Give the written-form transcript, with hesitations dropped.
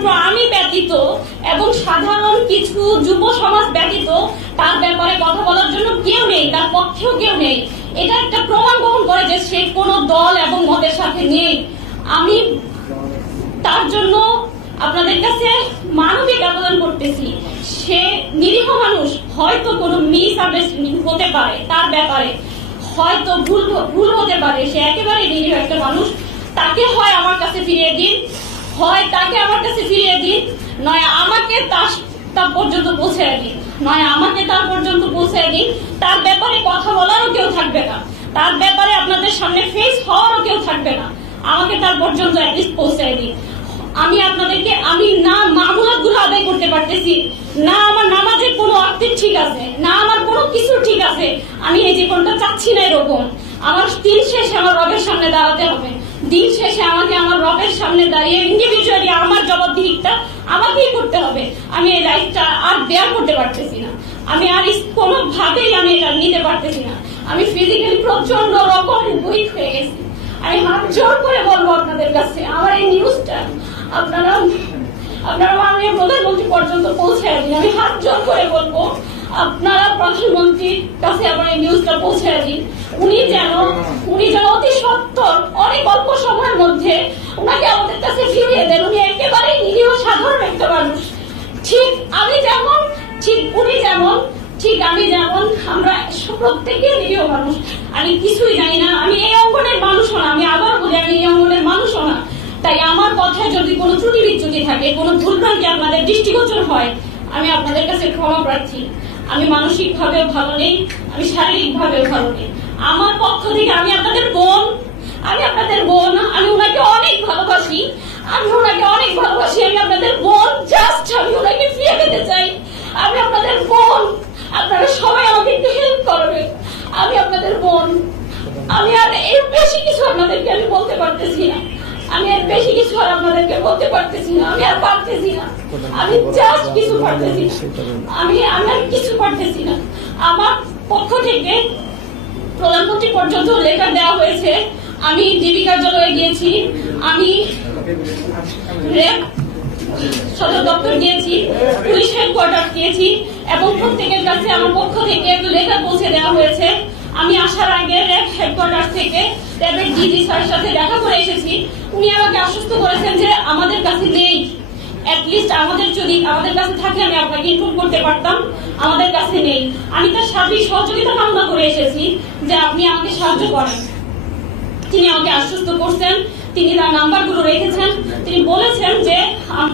শুধুমাত্র আমি ব্যতীত এবং সাধারণ কিছু যুব সমাজ ব্যতীত তার ব্যাপারে কথা বলার জন্য কেউ নেই, তার পক্ষেও কেউ নেই। এটা একটা প্রমাণ বহন করে যে সে কোনো দল এবং মতের সাথে নেই। আমি তার জন্য আপনাদের কাছে মানবিক আবেদন করতেছি। সে নিরীহ মানুষ, হয়তো কোনো মিস আন্ডারস্ট্যান্ডিং হতে পারে, তার ব্যাপারে হয়তো ভুল হতে পারে, সে একেবারে নিরীহ একটা মানুষ। তাকে হয় আমার কাছে ফিরিয়ে দিন, হয় তাকে আমার কাছে ফিরিয়ে দিন, নয় আমাকে তার পর্যন্ত পৌঁছে দিন, নয় আমাকে তার পর্যন্ত পৌঁছে দিন। তার ব্যাপারে কথা বলারও কেউ থাকবে না, তার ব্যাপারে আপনাদের সামনে ফেস হওয়ারও কেউ থাকবে না। আমাকে তার পর্যন্ত অ্যাটলিস্ট পৌঁছে দিন। আমি আপনাদেরকে না মামুলাত গুলো আদায় করতে পারতেছি না, আমার নামাজের কোনো অর্থ ঠিক আছে না, আমার কোনো কিছু ঠিক আছে। আমি এই জীবনটা চাচ্ছি না এরকম। আমার দিন শেষে আমার রবের সামনে দাঁড়াতে হবে। দিন শেষে আমাকে আমার রবের সামনে দাঁড়িয়ে ইন্ডিভিজুয়ালি আমার জবাবদিহিটা আমাকেই করতে হবে। আমি এই লাইফটা আর বেয়ার করতে পারতেছি না। আমি আর কোনোভাবেই আমি এটা নিতে পারতেছি না। আমি ফিজিক্যালি প্রচন্ড রকম উইক হয়ে গেছি। আমি হাত জোর করে বলবো আপনাদের কাছে, আমার এই নিউজটা আপনারা মাননীয় প্রধানমন্ত্রী পর্যন্ত পৌঁছে দিন। আমি হাত জোর করে বলবো আপনারা প্রধানমন্ত্রীর কাছে আমার এই নিউজটা পৌঁছে দিন। উনি যেন অতি সত্বর অনেক অল্প সময়ের মধ্যে ওনাকে আমাদের কাছে ফিরিয়ে দেন। উনি একেবারেই নিরীহ সাধারণ একটা মানুষ। ঠিক আমি যেমন, ঠিক উনি যেমন, ঠিক আমি যেমন, আমরা প্রত্যেকে নিরীহ মানুষ। আমি কিছুই জানি না, আমি এই অঙ্গনের মানুষও না। আমি আবার বলি, আমি এই অঙ্গনের মানুষও না। তাই আমার কথায় যদি কোনো ত্রুটি বিচ্যুতি থাকে, কোনো ভুলভ্রান্তি আপনাদের দৃষ্টিগোচর হয়, আমি আপনাদের কাছে ক্ষমা প্রার্থী। আমি মানসিক ভাবেও ভালো নেই, আমি শারীরিক ভাবেও ভালো নেই। আমার পক্ষ থেকে আমি আপনাদের বোন, আমি ওনাকে অনেক ভালোবাসি, আমি আপনাদের বোন। জাস্ট আমি ওনাকে ফিরে পেতে চাই। আমি আপনাদের বোন, আপনারা সবাই আমাকে একটু হেল্প করবেন। আমি আপনাদের বোন। আমি আর এর বেশি কিছু আপনাদেরকে আমি বলতে পারতেছি না। আমি আর পারতেছি না। আমি জাস্ট কিছু পারতেছি না। আমি আর কিছু পারতেছি না। আমার পক্ষ থেকে প্রধানমন্ত্রী পর্যন্ত লেখা দেওয়া হয়েছে। আমি ডিবি কার্যালয়ে গিয়েছি, আমি র্যাব সদর দপ্তর গিয়েছি, পুলিশ হেডকোয়ার্টার গিয়েছি এবং প্রত্যেকের কাছে আমার পক্ষ থেকে একটা লেখা পৌঁছে দেওয়া হয়েছে। আমি আসার আগে র্যাব হেডকোয়ার্টার থেকে র্যাবের ডিজি স্যারের সাথে দেখা করে এসেছি। উনি আমাকে আশ্বস্ত করেছেন যে আমাদের কাছে নেই, অ্যাটলিস্ট আমাদের কাছে থাকে আমি আপনাকে ইনফর্ম করতে পারতাম, আমাদের কাছে নেই। আমি তার সার্বিক সহযোগিতা কামনা করে এসেছি যে আপনি আমাকে সাহায্য করেন। তিনি আমাকে আশ্বস্ত করছেন, তিনি তার নাম্বারগুলো রেখেছেন, তিনি বলেছেন যে